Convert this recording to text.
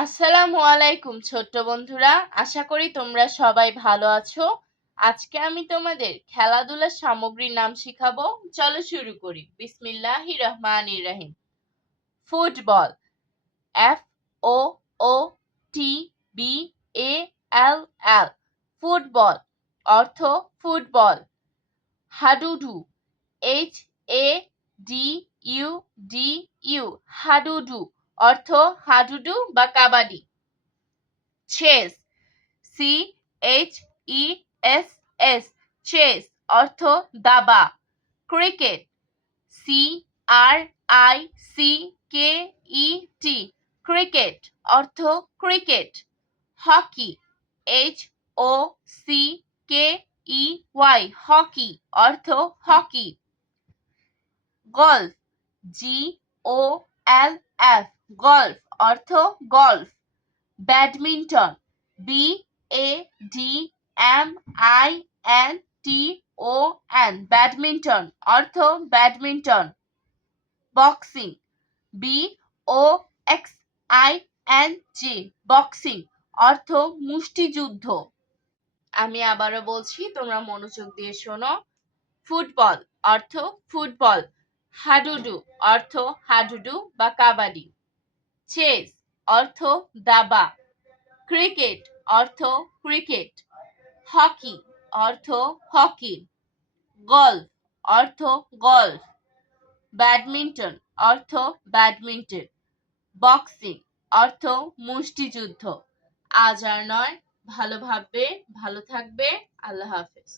আসসালামু আলাইকুম ছোট্ট বন্ধুরা, আশা করি তোমরা সবাই ভালো আছো। আজকে আমি তোমাদের খেলাধুলার সামগ্রীর নাম শিখাবো। চলো শুরু করি। বিসমিল্লাহির রহমানির রহিম। Football, F O O T B A L L, football অর্থ football. Hadudu, H A D U D U, hadudu অর্থ হাডুডু বা kabaddi. Chess, C H E S S, chess অর্থ দাবা। Cricket, C R I C K E T, cricket অর্থ cricket. Hockey, H O C K E Y, hockey অর্থ hockey. Golf, G O L F, golf অর্থ golf. Badminton, B A D M I N T O N, badminton অর্থ badminton. Boxing, B O X I N G, boxing অর্থ মুষ্টিযুদ্ধ। আমি আবারও বলছি, তোমরা মনোযোগ দিয়ে শোনো। ফুটবল অর্থ ফুটবল। হাডুডু অর্থ হাডুডু বা কাবাডি। চেস অর্থ দাবা। ক্রিকেট অর্থ ক্রিকেট। হকি অর্থ হকি। গলফ অর্থ গলফ। ব্যাডমিন্টন অর্থ ব্যাডমিন্টন। বক্সিং অর্থ মুষ্টিযুদ্ধ। আজ আর নয়, ভালো ভাববে, ভালো থাকবে। আল্লাহ হাফেজ।